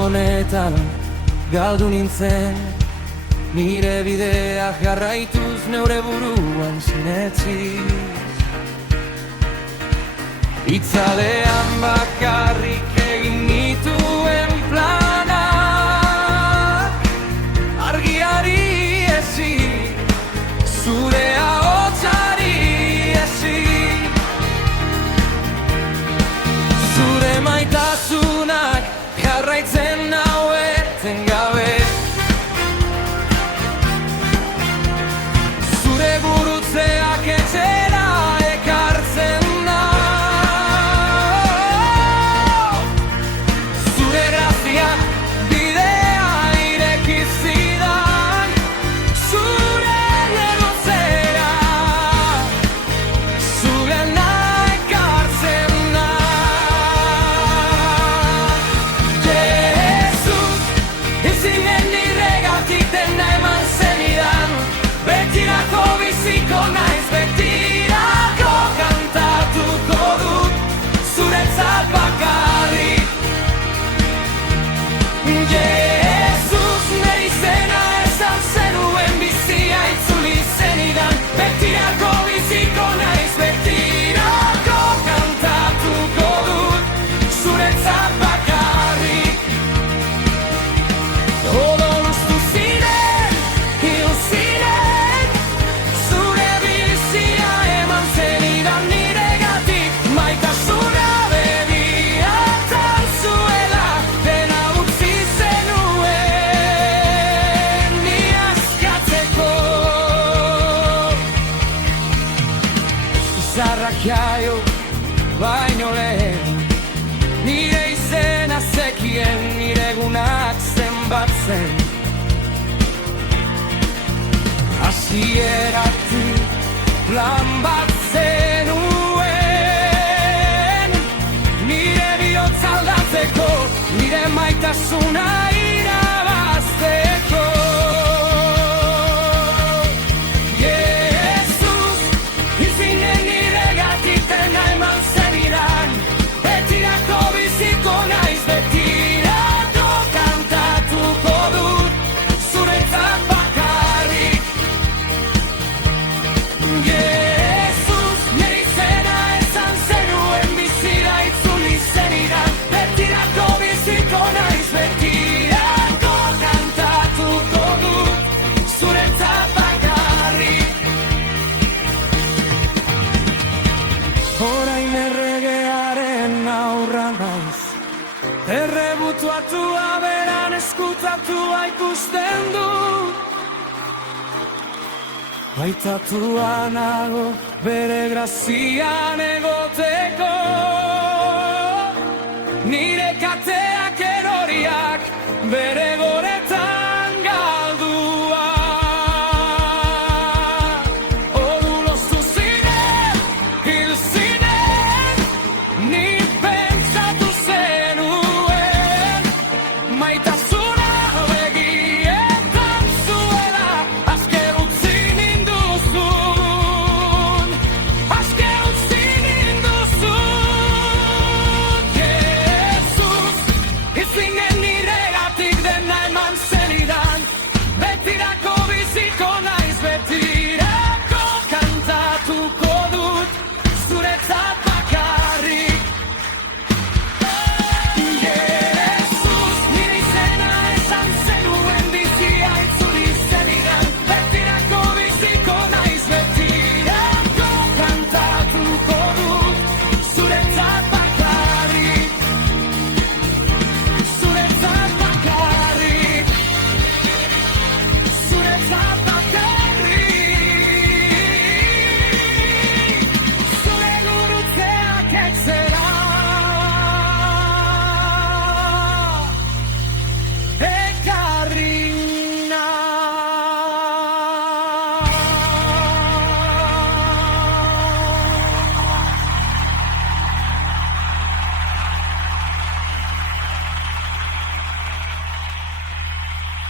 honetan galdu nintzen, nire bidea jarraituz neure buruan sinetxiz. Itzalean bakarrik egin nituen planak, argiari ezi, zure ahotsari ezi. Zure maitasunak jarraitzen nau etengabe, zure gurutzeak etxera ekartzen nau, zure graziak bidea ireki zidan, zure negotzera zugana ekartzen nau. Jesus, izinen niregatik dena eman zenidan, betirako biziko naiz, betirako kantatuko dut zuretzat bakarrik. Jesus, nire izena esan zenuen bizia itzuli zenidan, betirako biziko naiz, betirako kantatuko dut zuretzat bakarrik. Odoluztu ziren, hil ziren, zure bizia eman zenidan niregatik, maitasuna begiatan zuela, dena utzi zenuen ni askatzeko. Izarrak jaio baino lehen, nire izena zekien, nire egunak zenbatzen. Hasieratik plan bat zenuen, nire bihotz aldatzeko, nire maitasuna irabazteko. Jesus, izinen niregatik dena eman zenidan, betirako biziko naiz, betirako kantatuko dut zuretzat bakarrik. Jesus, nire izena esan zenuen bizira itzuli zenidan, betirako biziko naiz, betirako kantatuko dut zuretzat bakarrik. Orain erregearen aurra naiz, errebutuatua beran eskutatua ikusten du, maitatua nago bere grazian egoteko.